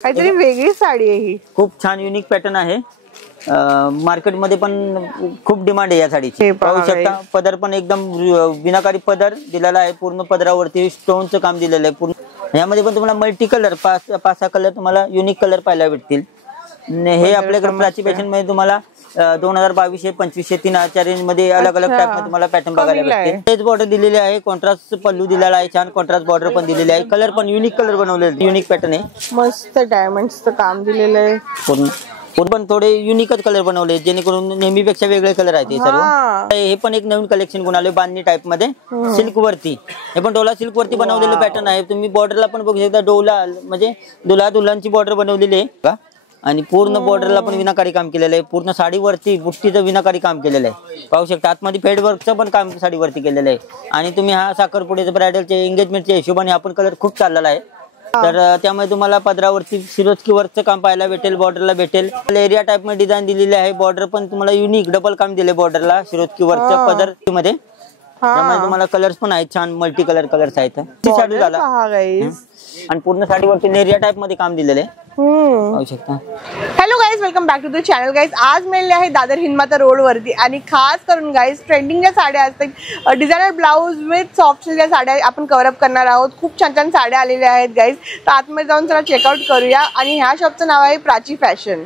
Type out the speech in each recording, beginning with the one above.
काहीतरी वेगळी साडी आहे ही, खूप छान युनिक पॅटर्न आहे। मार्केट मध्ये पण खूप डिमांड आहे या साडीची। पाहू शकता पदर पण एकदम विनाकारी पदर दिलेला आहे, पूर्ण पदरावरती स्टोनचं काम दिलेलं आहे पूर्ण। यामध्ये पण तुम्हाला मल्टी कलर पाच सहा कलर तुम्हाला युनिक कलर पाहायला भेटतील। हे आपल्याकडे प्राची फॅशन मध्ये तुम्हाला 2022 25 3 रेंज मध्ये अलग अलग टाइप मध्ये तुम्हाला पॅटर्न बघायला भेटतील। तेच बॉर्डर दिलेली आहे, कॉन्ट्रास्ट पल्लू दिलेला आहे, छान कॉन्ट्रास्ट बॉर्डर पण दिलेली आहे, कलर पण युनिक कलर बनवलेले, युनिक पॅटर्न आहे, मस्त डायमंड्सचं काम दिलेलं आहे पूर्ण पण थोडे युनिकच कलर बनवले जेणेकरून नेहमीपेक्षा वेगळे कलर आहेत हे सर्व। हे पण एक नवीन कलेक्शन गुण आले बांधणी टाइप मध्ये सिल्क वरती, हे पण डोला सिल्क वरती बनवलेले पॅटर्न आहे। तुम्ही बॉर्डरला पण बघू शकता, डोला म्हणजे दुल्हा दुल्हनची बॉर्डर बनवलेली आहे का, आणि पूर्ण बॉर्डरला पण विनाकारी काम केलेलं आहे, पूर्ण साडीवरती बुट्टीचं विनाकारी काम केलेलं आहे। पाहू शकता आतमध्ये फेड वर्कचं पण काम साडीवरती केलेलं आहे। आणि तुम्ही हा साखरपुड्याचं ब्रायडलचे एंगेजमेंटच्या हिशोबाने आपण कलर खूप चाललेला आहे, तर त्यामुळे तुम्हाला पदरावरती सिरोस्की वर्कचं काम पाहायला भेटेल, बॉर्डरला भेटेल। एरिया टाइप मध्ये डिझाईन दिलेली आहे, बॉर्डर पण तुम्हाला युनिक डबल काम दिले बॉर्डरला सिरोस्की वर्कचं पदर मध्ये, त्यामुळे तुम्हाला कलर्स पण आहेत, छान मल्टी कलर्स आहेत। साडी झाला आणि पूर्ण साडीवरती एरिया टाइप मध्ये काम दिलेलं आहे, पाहू शकता। Hello guys, welcome back to the channel. Guys आज मिळले आहे दादर हिंदमाता रोड वरती, आणि खास करून गाइज ट्रेंडिंगच्या साड्या असतात, डिझायनर ब्लाउज विथ सॉफ्ट सिल्कच्या साड्या आपण कव्हर अप करणार आहोत। खूप छान छान साड्या आलेल्या आहेत गाइज, तर आतमध्ये जाऊन चला चेकआउट करूया। आणि ह्या शॉपचं नाव आहे प्राची फॅशन।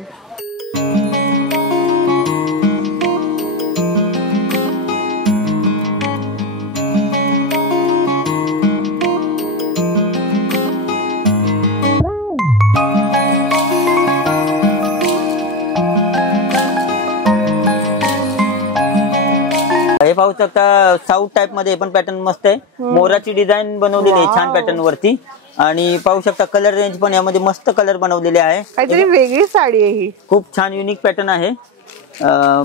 हे पाहू शकता साऊथ टाइप मध्ये पण पॅटर्न मस्त आहे, मोराची डिझाईन बनवलेली आहे छान पॅटर्न वरती। आणि पाहू शकता कलर रेंज पण यामध्ये मस्त कलर बनवलेले आहे, काहीतरी वेगळी साडी आहे ही, खूप छान युनिक पॅटर्न आहे।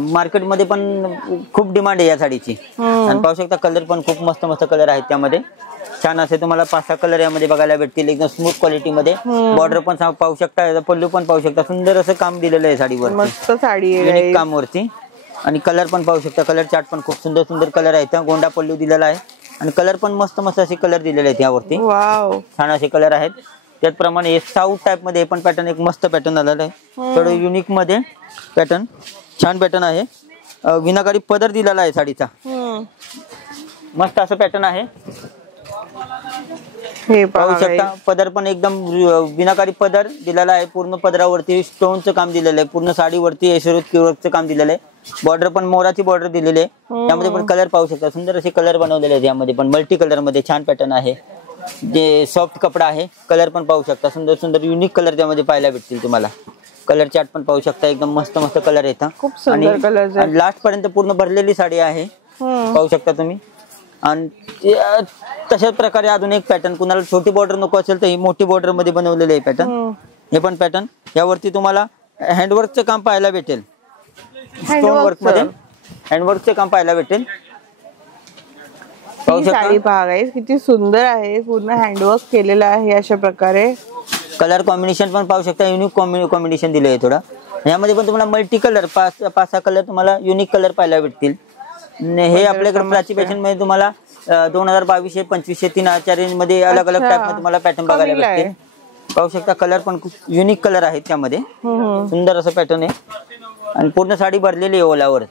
मार्केट मध्ये पण खूप डिमांड आहे या साडीची। आणि पाहू शकता कलर पण खूप मस्त मस्त कलर आहेत त्यामध्ये, छान असे तुम्हाला 5-6 कलर यामध्ये बघायला भेटतील, एकदम स्मूथ क्वालिटी मध्ये। बॉर्डर पण पाहू शकता, पल्लू पण पाहू शकता, सुंदर असं काम दिलेलं आहे साडीवर, मस्त साडी आहे युनिक काम वरती। आणि कलर पण पाहू शकता, कलर चार्ट पण खूप सुंदर सुंदर कलर आहेत, गोंडा पल्लू दिलेला आहे आणि कलर पण मस्त मस्त असे कलर दिलेले आहेत यावरती, छान असे कलर आहेत। त्याचप्रमाणे हे साऊथ टाइप मध्ये पण पॅटर्न एक मस्त पॅटर्न आलेला आहे, थोडं युनिक मध्ये पॅटर्न, छान पॅटर्न आहे। विनाकारी पदर दिलेला आहे साडीचा, मस्त असं पॅटर्न आहे। पाहू शकता पदर पण एकदम विनाकारी पदर दिलेला आहे, पूर्ण पदरावरती स्टोनचं काम दिलेलं आहे, पूर्ण साडीवरती सिरोस्की वर्कचं काम दिलेलं आहे। बॉर्डर पण मोराची बॉर्डर दिलेली आहे, त्यामध्ये पण कलर पाहू शकता, सुंदर असे कलर बनवलेले आहेत यामध्ये पण मल्टी कलर मध्ये, छान पॅटर्न आहे, जे सॉफ्ट कपडा आहे। कलर पण पाहू शकता, सुंदर सुंदर युनिक कलर त्यामध्ये पाहायला भेटतील तुम्हाला। कलर चार्ट पण पाहू शकता, एकदम मस्त मस्त कलर येतात आणि लास्ट पर्यंत पूर्ण भरलेली साडी आहे, पाहू शकता तुम्ही। आणि तशाच प्रकारे अजून एक पॅटर्न, कुणाला छोटी बॉर्डर नको असेल तर ही मोठी बॉर्डर मध्ये बनवलेले आहे पॅटर्न। हे पण पॅटर्न यावरती तुम्हाला हँडवर्कचं काम पाहायला भेटेल, स्टोन वर्क मध्ये हँडवर्कचं काम पाहायला भेटेल। साडी पहा गाइस किती सुंदर आहे, पूर्ण हँडवर्क केलेलं आहे अशा प्रकारे। कलर कॉम्बिनेशन पण पाहू शकता, युनिक कॉम्बिनेशन दिले आहे थोडा। यामध्ये पण तुम्हाला मल्टी कलर 5-6 कलर तुम्हाला युनिक कलर पाहायला भेटतील। हे आपल्याकडे प्राची फॅशन मध्ये तुम्हाला 2022 25 3 रेंज मध्ये अलग अलग टाइप मध्ये तुम्हाला पॅटर्न बघायला भेटतील, पाहू शकता। कलर पण खूप युनिक कलर आहेत त्यामध्ये, सुंदर असं पॅटर्न आहे आणि पूर्ण साडी भरलेली आहे ओलावर।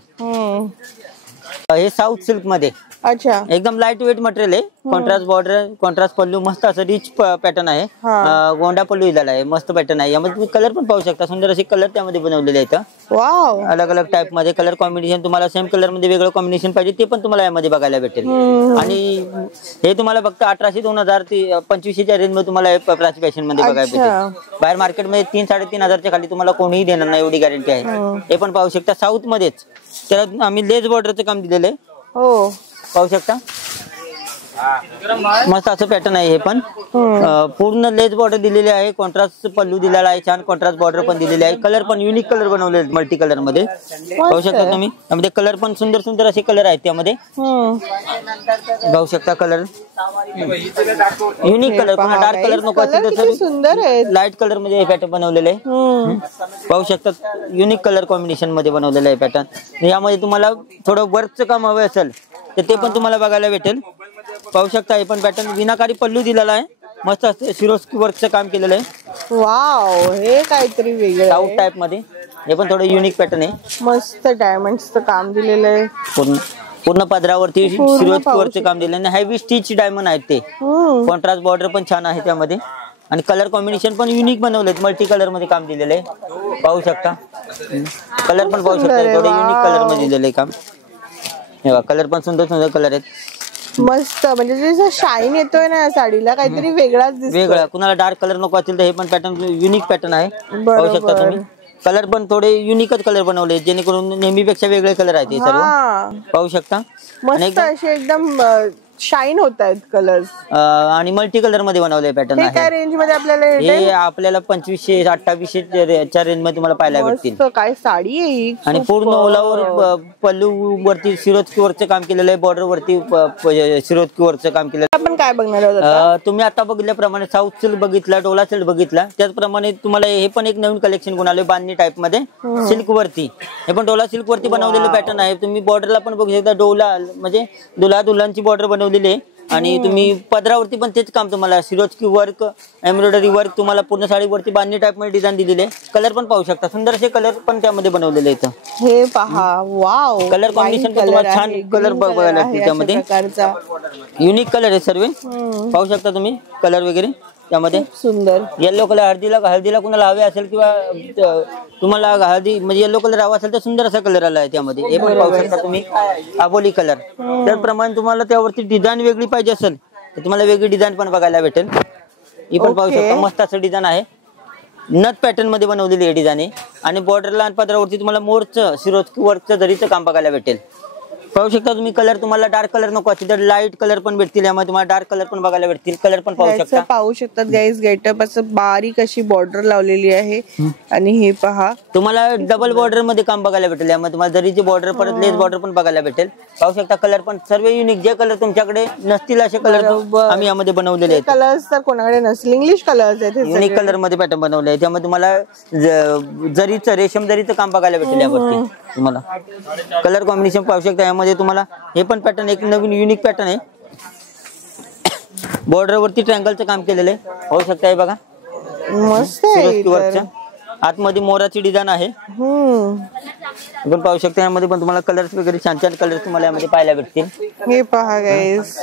हे साऊथ सिल्क मध्ये, अच्छा, एकदम लाईट वेट मटेरियल आहे, कॉन्ट्रास्ट बॉर्डर, कॉन्ट्रास्ट पल्लू, मस्त असं रिच पॅटर्न आहे, गोंडा पल्लू दिलेला आहे, मस्त पॅटर्न आहे। यामध्ये तुम्ही कलर पण पाहू शकता, सुंदर असे कलर त्यामध्ये बनवलेले आहेत, अलग अलग टाइप मध्ये कलर कॉम्बिनेशन। तुम्हाला सेम कलर मध्ये वेगळं कॉम्बिनेशन पाहिजे ते पण तुम्हाला यामध्ये बघायला भेटेल। आणि हे तुम्हाला फक्त 1800 2000 2500च्या रेंज मध्ये तुम्हाला प्राची फॅशन मध्ये बघायला भेटेल। बाहेर मार्केटमध्ये 3-3.500च्या खाली तुम्हाला कोणीही देणार नाही, एवढी गॅरंटी आहे। हे पण पाहू शकता साऊथ मध्येच, त्याला आम्ही लेस बॉर्डरचं काम दिलेलं आहे, पाहू शकता, मस्त असं पॅटर्न आहे। हे पण पूर्ण लेस बॉर्डर दिलेली आहे, कॉन्ट्रास्ट पल्लू दिलेला आहे, छान कॉन्ट्रास्ट बॉर्डर पण दिलेली आहे। कलर पण युनिक कलर बनवले मल्टी कलर मध्ये, पाहू शकता तुम्ही। त्यामध्ये कलर पण सुंदर सुंदर असे कलर आहेत त्यामध्ये, पाहू शकता। कलर युनिक कलर, पुन्हा डार्क कलर नको असेल तर सुंदर आहे, लाईट कलर मध्ये पॅटर्न बनवलेले आहे, पाहू शकता। युनिक कलर कॉम्बिनेशन मध्ये बनवलेलं आहे पॅटर्न। यामध्ये तुम्हाला थोडं वर्कचं काम हवं असेल तर ते पण तुम्हाला बघायला भेटेल, पाहू शकता। हे पण पॅटर्न विनाकारी पल्लू दिलेला आहे, मस्त सिरोस्की वर्कचं काम केलेलं आहे। वाव, हे काहीतरी वेगळं साऊथ आहे. टाइप मध्ये हे पण थोडं युनिक पॅटर्न आहे. मस्त डायमंड्सचं काम दिलेलं आहे. पूर्ण पूर्ण पदरावरती पूर्ण सिरोस्की पाहू वर्कचं काम दिलं आणि हेवी स्टिच डायमंड आहेत ते. कॉन्ट्रास्ट बॉर्डर पण छान आहे त्यामध्ये आणि कलर कॉम्बिनेशन पण युनिक बनवलेत. मल्टी कलर मध्ये काम दिलेलं आहे, पाहू शकता. कलर पण पाहू शकता, थोडे युनिक कलर मध्ये दिलेलं आहे काम. हे बघा, कलर पण सुंदर सुंदर कलर आहेत. मस्त, म्हणजे जे शाईन येतोय ना या साडीला, काहीतरी वेगळाच दिसतो. वेगळा, कुणाला डार्क कलर नको असेल तर हे पण पॅटर्न युनिक पॅटर्न आहे, पाहू शकता तुम्ही. कलर पण थोडे युनिकच कलर बनवले, जेणेकरून नेहमीपेक्षा वेगळे कलर आहेत हे सर्व, पाहू शकता. मस्त असे एकदम शाईन होत आहेत कलर्स. आणि मल्टी कलर मध्ये बनवले पॅटर्न आहे. काय रेंज मध्ये आपल्याला हे आपल्याला 2500 2800 च्या रेंज मध्ये तुम्हाला पाहायला भेटतील. काय साडी आहे ही. आणि पूर्ण ओलावर पल्लू वरती सिरोस्की वर्कचं काम केलेलं आहे, बॉर्डर वरती सिरोस्की वर्कचं काम केलेलं आहे. आपण काय बघणार आहोत? तुम्ही आता बघितल्याप्रमाणे साऊथ सिल्क बघितला, डोला सिल्क बघितला, त्याचप्रमाणे तुम्हाला हे पण एक नवीन कलेक्शन घेऊन आले बांधणी टाइप मध्ये सिल्क वरती. हे पण डोला सिल्क वरती बनवलेलं पॅटर्न आहे. तुम्ही बॉर्डरला पण बघू शकता, डोला म्हणजे दुल्हा दुल्हनची बॉर्डर बनवलेली आहे. आणि तुम्ही पदरावरती पण तेच काम तुम्हाला सिरोस्की वर्क, एम्ब्रॉयडरी वर्क तुम्हाला पूर्ण साडीवरती बांधणी टाइप मध्ये डिझाईन दिलेले आहे. कलर पण पाहू शकता, सुंदर असे कलर पण त्यामध्ये बनवलेले आहेत. हे पहा, वाव, कलर कॉम्बिनेशन पण तुम्हाला छान कलर बघायला भेटतील त्यामध्ये. युनिक कलर आहे सर्व, पाहू शकता तुम्ही कलर वगैरे त्यामध्ये. सुंदर येलो कलर, हळदीला कुणाला हवे असेल किंवा तुम्हाला हळदी म्हणजे येलो कलर हवा असेल तर सुंदर असा कलर आला आहे त्यामध्ये. हे पण पाहू शकता तुम्ही, आबोली कलर. त्याप्रमाणे तुम्हाला त्यावरती डिझाईन वेगळी पाहिजे असेल तर तुम्हाला वेगळी डिझाईन पण बघायला भेटेल. ही पण पाहू शकता, मस्त असं डिझाईन आहे. नथ पॅटर्न मध्ये बनवलेली आहे डिझाईन आहे. आणि बॉर्डरला आणि पदरावरती तुम्हाला मोरचं सिरोस्की वर्कचं जरीचं काम बघायला भेटेल, पाहू शकता तुम्ही. कलर तुम्हाला डार्क कलर नको असेल तर लाईट कलर पण भेटतील यामध्ये, तुम्हाला डार्क कलर पण बघायला भेटतील. कलर पण पाहू शकता, पाहू शकतात गाईज. गेटअप असं बारीक अशी बॉर्डर लावलेली आहे. आणि हे पहा, तुम्हाला डबल बॉर्डर मध्ये काम बघायला भेटेल यामध्ये. तुम्हाला जरीची बॉर्डर परत लेस बॉर्डर पण बघायला भेटेल, पाहू शकता. कलर पण सर्व युनिक, जे कलर तुमच्याकडे नसतील असे कलर आम्ही यामध्ये बनवलेले आहेत. कलर्स तर कोणाकडे नसतील, इंग्लिश कलर्स आहेत. युनिक कलर मध्ये पॅटर्न बनवले आहे, त्यामध्ये तुम्हाला जरीचं, रेशम जरीचं काम बघायला भेटेल यावरती तुम्हाला. कलर कॉम्बिनेशन पाहू शकता यामध्ये तुम्हाला. हे पण पॅटर्न एक नवीन युनिक पॅटर्न आहे. बॉर्डर वरती ट्रँगलचं काम केलेलं आहे, पाहू शकता. हे बघा, मस्त सिरोस्की वर्कचं आतमध्ये मोराची डिझाईन आहे. पण पाहू शकता यामध्ये पण तुम्हाला कलर्स वगैरे छान छान कलर तुम्हाला यामध्ये पाहायला भेटतील. हे पहा गाईज.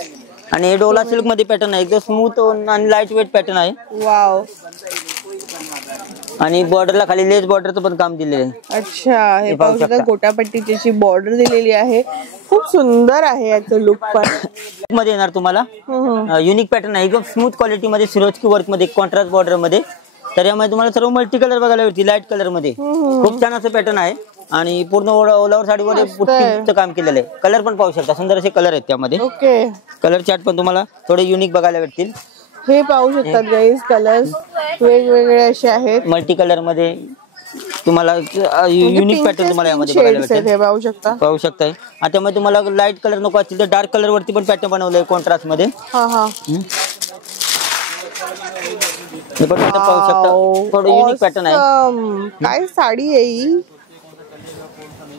आणि हे डोला सिल्क मध्ये पॅटर्न आहे, एकदम स्मूथ आणि लाईट वेट पॅटर्न आहे. वाव. आणि बॉर्डरला खाली लेस बॉर्डरचं पण काम दिलेलं आहे. अच्छा, हे पाहू शकता, गोटापट्टीची बॉर्डर दिलेली आहे. खूप सुंदर आहे याचं लुक पण. मध्ये येणार तुम्हाला युनिक पॅटर्न आहे, एकदम स्मूथ क्वालिटी मध्ये सिरोस्की वर्क मध्ये, कॉन्ट्रास्ट बॉर्डर मध्ये. तर यामध्ये तुम्हाला सर्व मल्टी कलर बघायला भेटतील, लाईट कलर मध्ये. खूप छान असं पॅटर्न आहे. आणि पूर्ण ओलावर साडीवर पुट्टीचं काम केलेलं आहे. कलर पण पाहू शकता, सुंदर असे कलर आहेत त्यामध्ये. कलर चार्ट पण तुम्हाला थोडे युनिक बघायला भेटतील. हे पाहू शकतात गाईज, कलर्स वेगवेगळे असे आहेत. मल्टी कलर मध्ये तुम्हाला युनिक पॅटर्न तुम्हाला यामध्ये बघायला भेटेल, पाहू शकताय. आता मध्ये तुम्हाला लाईट कलर नको असतील तर डार्क कलर वरती पण पॅटर्न बनवलंय कॉन्ट्रास्ट मध्ये. हे पण पाहू शकता, थोडं युनिक पॅटर्न आहे. काय साडी आहे ही.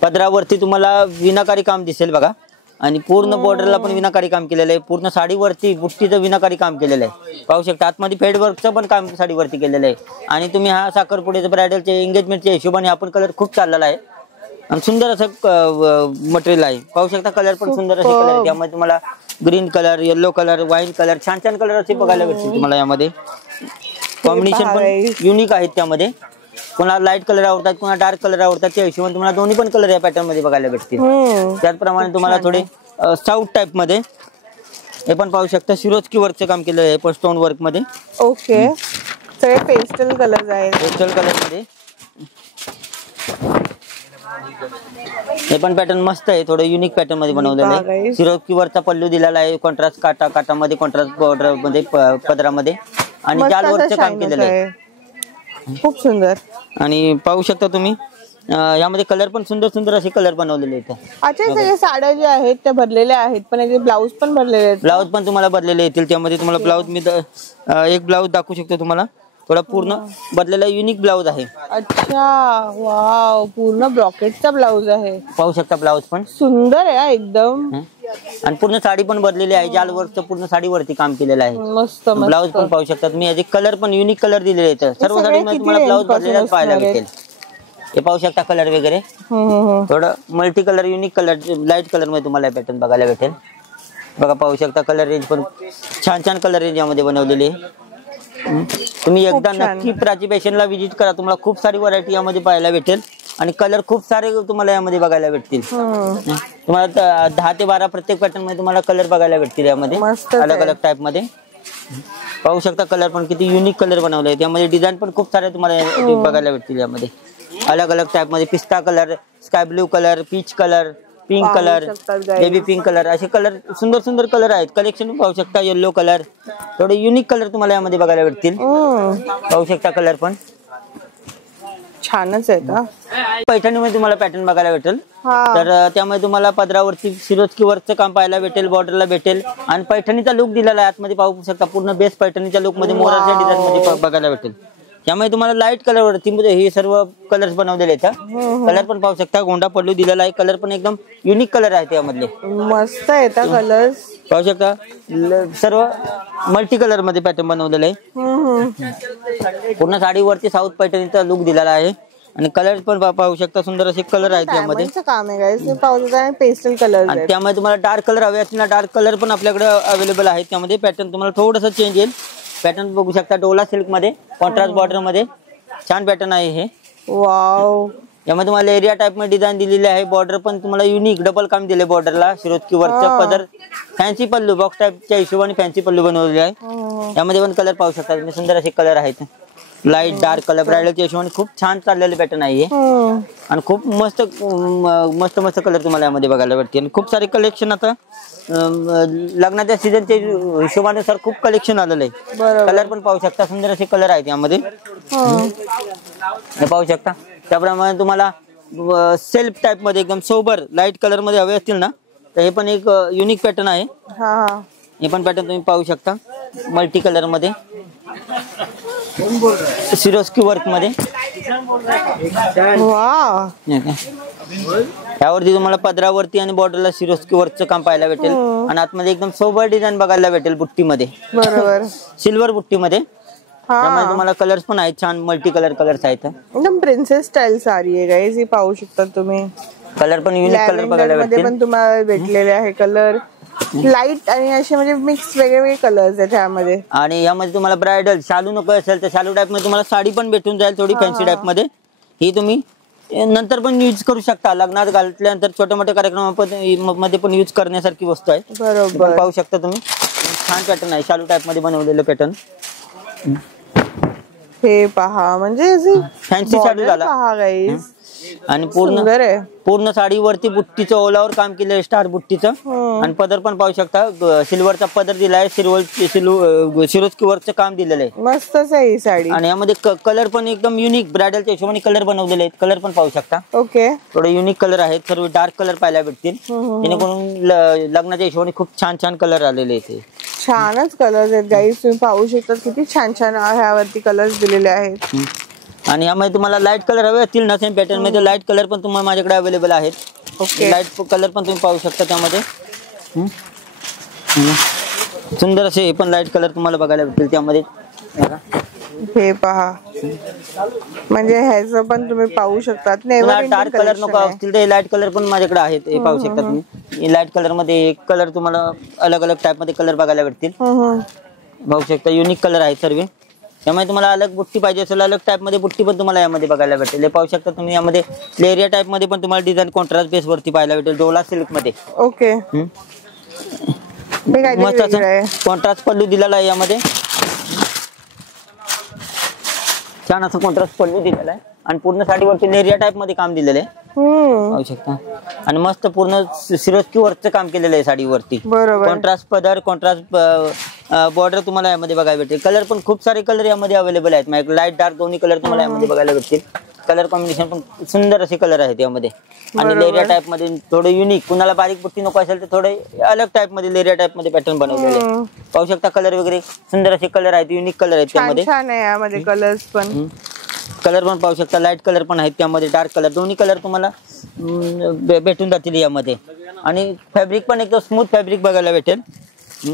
पदरावरती तुम्हाला विनाकारी काम दिसेल बघा. आणि पूर्ण बॉर्डरला पण विनाकारी काम केलेलं आहे. पूर्ण साडीवरती बुट्टीचं विनाकारी काम केलेलं आहे, पाहू शकता. आतमध्ये फेड वर्कचं पण काम साडीवरती केलेलं आहे. आणि तुम्ही हा साखरपुड्याचं ब्रायडलच्या एंगेजमेंटच्या हिशोबाने आपण कलर खूप चाललेला आहे. आणि सुंदर असं मटेरियल आहे, पाहू शकता. कलर पण सुंदर असे कलर आहे. यामध्ये तुम्हाला green colour, yellow colour, wine colour, छान छान कलर असे बघायला भेटतील तुम्हाला यामध्ये. कॉम्बिनेशन पण युनिक आहेत त्यामध्ये. कोणाला लाईट कलर आवडतात, कोणाला डार्क कलर आवडतात, त्या हिशोबाने तुम्हाला दोन्ही पण कलर या पॅटर्न मध्ये बघायला भेटतील. त्याचप्रमाणे तुम्हाला थोडे साऊथ टाइप मध्ये हे पण पाहू शकता. सिरोस्की वर्कचं काम केलेलं आहे पण स्टोन वर्क मध्ये. ओके, सगळे पेस्टल कलर आहेत. पेस्टल कलर मध्ये हे पण पॅटर्न मस्त आहे, थोडं युनिक पॅटर्न मध्ये बनवलेलं आहे. सिरोस्की वरचा पल्लू दिलेला आहे, कॉन्ट्रास्ट काटामध्ये, कॉन्ट्रास्ट बॉर्डर मध्ये, पदरामध्ये. आणि जाल वर्कचं काम केलेलं आहे, खूप सुंदर. आणि पाहू शकता तुम्ही यामध्ये कलर पण सुंदर सुंदर असे कलर बनवलेले आहेत. अच्छा, सगळे साड्या ज्या आहेत त्या भरलेल्या आहेत, पण याचे ब्लाऊज पण भरलेले आहेत. ब्लाऊज पण तुम्हाला भरलेले येतील त्यामध्ये. तुम्हाला ब्लाऊज मी एक ब्लाऊज दाखवू शकतो तुम्हाला. थोडा पूर्ण बदलेला युनिक ब्लाऊज आहे. अच्छा, वाव, पूर्ण ब्रॉकेटचा ब्लाऊज आहे. पाहू शकता ब्लाऊज पण सुंदर आहे एकदम. आणि पूर्ण साडी पण बदलेली आहे. जाल वर्कचं पूर्ण साडीवरती काम केलेलं आहे. मस्त ब्लाऊज पण पाहू शकता तुम्ही. याचे कलर पण युनिक कलर दिलेले आहेत. सर्व साडीमध्ये तुम्हाला ब्लाऊज बदलेला पाहायला भेटेल. हे पाहू शकता कलर वगैरे थोडं multi colour unique colour light colour मध्ये तुम्हाला पॅटर्न बघायला भेटेल. बघा पाहू शकता कलर रेंज पण छान छान कलर रेंज यामध्ये बनवलेली आहे. तुम्ही एकदा नक्की प्राची फॅशनला व्हिजिट करा. तुम्हाला खूप सारी व्हरायटी यामध्ये पाहायला भेटेल आणि कलर खूप सारे तुम्हाला यामध्ये बघायला भेटतील. तुम्हाला 10 ते 12 प्रत्येक पॅटर्न मध्ये तुम्हाला कलर बघायला भेटतील यामध्ये अलग अलग टाइप मध्ये. पाहू शकता कलर पण किती युनिक कलर बनवले आहेत. यामध्ये डिझाईन पण खूप सारे तुम्हाला बघायला भेटतील. यामध्ये अलग अलग टाइप मध्ये पिस्ता colour, sky blue colour, peach colour, pink colour, baby pink colour असे कलर सुंदर सुंदर कलर आहेत. कलेक्शन पाहू शकता. येलो कलर थोडे युनिक कलर तुम्हाला यामध्ये बघायला भेटतील. पाहू शकता कलर पण छानच आहे. पैठणीमध्ये तुम्हाला पॅटर्न बघायला भेटेल. तर त्यामध्ये तुम्हाला पदरावरती सिरोस्की वर्कचं काम पाहायला भेटेल, बॉर्डरला भेटेल आणि पैठणीचा लुक दिलेला आहे. आतमध्ये पाहू शकता पूर्ण बेस पैठणीच्या लुक मध्ये मोराच्या डिझाईन मध्ये बघायला भेटेल. त्यामुळे तुम्हाला लाईट कलर वरती हे सर्व कलर्स बनवलेले आहेत. कलर पण पाहू शकता. गोंडा पल्लू दिलेला आहे. कलर पण एकदम युनिक कलर आहे त्यामधले. मस्त आहे कलर. पाहू शकता सर्व मल्टी कलर मध्ये पॅटर्न बनवलेलं आहे. पूर्ण साडीवरती साऊथ पैठणीचा लुक दिलेला आहे आणि कलर पण पाहू शकता. सुंदर असे कलर आहेत त्यामध्ये. काम आहे गाइस. पाहू शकता पेस्टल कलर आणि त्यामध्ये तुम्हाला डार्क कलर हवे असतील ना, डार्क कलर पण आपल्याकडे अवेलेबल आहेत. त्यामध्ये पॅटर्न तुम्हाला थोडंसं चेंज येईल. पॅटर्न बघू शकता. डोला सिल्क मध्ये कॉन्ट्रास्ट बॉर्डर मध्ये छान पॅटर्न आहे हे. वाव. यामध्ये तुम्हाला एरिया टाइप मध्ये डिझाईन दिलेली आहे. बॉर्डर पण तुम्हाला युनिक डबल काम दिले बॉर्डरला. सिरोस्की वर्कचा पदर, फॅन्सी पल्लू बॉक्स टाइपच्या हिशोबाने फॅन्सी पल्लू बनवलेले आहे. यामध्ये पण कलर पाहू शकता तुम्ही. सुंदर असे कलर आहेत. लाईट डार्क कलर ब्रायडलच्या हिशोबाने खूप छान चाललेले पॅटर्न आहे हे. आणि खूप मस्त मस्त मस्त कलर तुम्हाला यामध्ये बघायला भेटतील. खूप सारे कलेक्शन आता लग्नाच्या सीझनच्या हिशोबानुसार खूप कलेक्शन आलेलं आहे. कलर पण पाहू शकता. सुंदर असे कलर आहेत यामध्ये. हे पाहू शकता. त्याप्रमाणे तुम्हाला सेल्फ टाइप मध्ये एकदम सोबर लाईट कलर मध्ये हवे असतील ना, तर हे पण एक युनिक पॅटर्न आहे. हे पण पॅटर्न तुम्ही पाहू शकता. मल्टी कलर मध्ये सिरोस्की वर्क मध्ये. यावरती तुम्हाला पदरावरती आणि बॉर्डरला सिरोस्की वर्कचं काम पाहायला भेटेल. आणि आतमध्ये एकदम सोबर डिझाईन बघायला भेटेल बुट्टीमध्ये. बरोबर. सिल्वर बुट्टीमध्ये. त्यामुळे तुम्हाला कलर्स पण आहेत छान. मल्टी कलर कलर्स आहेत. एकदम प्रिन्सेस स्टाईल साडी आहे गाइस. हे पाहू शकता तुम्ही. कलर पण युनिक कलर बघायला भेटतील. पण तुम्हाला भेटलेले आहे कलर लाईट आणि असे म्हणजे मिक्स वेगवेगळे कलर्स आहेत त्यामध्ये. आणि यामध्ये तुम्हाला ब्रायडल शालू नको असेल तर शालू टाइप मध्ये तुम्हाला साडी पण भेटून जाईल थोडी फॅन्सी टाइप मध्ये. ही तुम्ही नंतर पण यूज करू शकता. लग्नात घातल्यानंतर छोट्या मोठ्या कार्यक्रमामध्ये पण यूज करण्यासारखी वस्तू आहे. बरोबर. पाहू शकता तुम्ही. छान पॅटर्न आहे. शालू टाइप मध्ये बनवलेलं पॅटर्न. हे पहा म्हणजे फॅन्सी शालू झाला. आणि पूर्ण साडीवरती बुट्टीचं ओलावर काम केलंय. स्टार बुट्टीचं. आणि पदर पण पाहू शकता. सिल्वरचा पदर दिलाय. सिरोस्की वर्कचं काम दिलेलं आहे. मस्तच आहे ही साडी. आणि यामध्ये कलर पण एकदम युनिक ब्रायडलच्या हिशोबाने कलर बनवलेले आहेत. कलर पण पाहू शकता. ओके. थोडे युनिक कलर आहेत. सर्व डार्क कलर पाहायला भेटतील. जेणेकरून लग्नाच्या हिशोबाने खूप छान छान कलर आलेले आहेत. छानच कलर्स आहेत गाईस. तुम्ही पाहू शकता किती छान छान ह्यावरती कलर्स दिलेले आहेत. आणि यामध्ये तुम्हाला लाईट कलर हवे असतील ना, सेम पॅटर्न मध्ये लाईट कलर पण तुम्हाला माझ्याकडे अवेलेबल आहेत. लाईट कलर पण तुम्ही पाहू शकता त्यामध्ये. सुंदर असे हे पण लाईट कलर तुम्हाला बघायला भेटतील त्यामध्ये. हे पहा म्हणजे ह्याचं पण तुम्ही पाहू शकता. डार्क कलर नको असतील तर लाईट कलर पण माझ्याकडे आहेत. हे पाहू शकता तुम्ही. लाईट कलर मध्ये एक कलर तुम्हाला अलग अलग टाइप मध्ये कलर बघायला भेटतील. पाहू शकता. युनिक कलर आहेत सर्व. त्यामुळे तुम्हाला अलग बुट्टी पाहिजे असेल अलग टाइप मध्ये बुट्टी पण तुम्हाला यामध्ये बघायला भेटेल. हे पाहू शकता तुम्ही. यामध्ये लेरिया टाइप मध्ये पण तुम्हाला डिझाईन कॉन्ट्रास्ट बेस वरती पाहायला भेटेल. डोला सिल्क मध्ये. ओके. मस्त असं कॉन्ट्रास्ट पल्लू दिलेला आहे यामध्ये. छान असं कॉन्ट्रास्ट पल्लू दिलेला आहे. आणि पूर्ण साडीवरती लेरिया टाइप मध्ये काम दिलेलं आहे. पाहू शकता. आणि मस्त पूर्ण सिरोस्की वर्कचं काम केलेलं आहे साडीवरती. कॉन्ट्रास्ट पदर, कॉन्ट्रास्ट बॉर्डर तुम्हाला यामध्ये बघायला भेटेल. कलर पण खूप सारे कलर यामध्ये अवेलेबल आहेत. लाईट डार्क दोन्ही कलर तुम्हाला यामध्ये बघायला भेटतील. कलर कॉम्बिनेशन पण सुंदर असे कलर आहेत यामध्ये. आणि बरोबर. लेरिया टाइप मध्ये थोडं युनिक, कुणाला बारीक बुट्टी नको असेल तर थोडे अलग टाइप मध्ये लेरिया टाइप मध्ये पॅटर्न बनवलेले आहे. पाहू शकता कलर वगैरे सुंदर असे कलर आहेत, युनिक कलर आहेत छान त्यामध्ये. छान आहे यामध्ये कलर्स पण. कलर पण पाहू शकता, लाईट कलर पण आहेत त्यामध्ये, डार्क कलर, दोन्ही कलर तुम्हाला भेटून जातील यामध्ये. आणि फॅब्रिक पण एकदम स्मूथ फॅब्रिक बघायला भेटेल.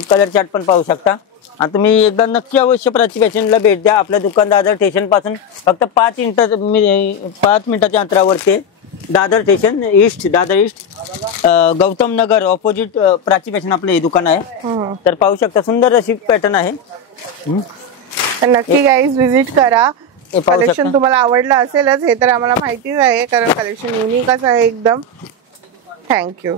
कलर चार्ट पण पाहू शकता. आणि तुम्ही एकदा नक्की अवश्य प्राची फॅशनला भेट द्या. आपल्या दुकान दादर स्टेशन पासून फक्त 5 मिनिटाच्या अंतरावरती Dadar station east, Dadar east, Gautam Nagar opposite Prachi fashion आपलं हे दुकान आहे. तर पाहू शकता सुंदर अशी पॅटर्न आहे. तर नक्की गाईज विजिट करा. हे पाहू कलेक्शन शकता. तुम्हाला आवडलं असेलच, हे तर आम्हाला माहितीच आहे कारण कलेक्शन युनिकच आहे एकदम. थँक्यू.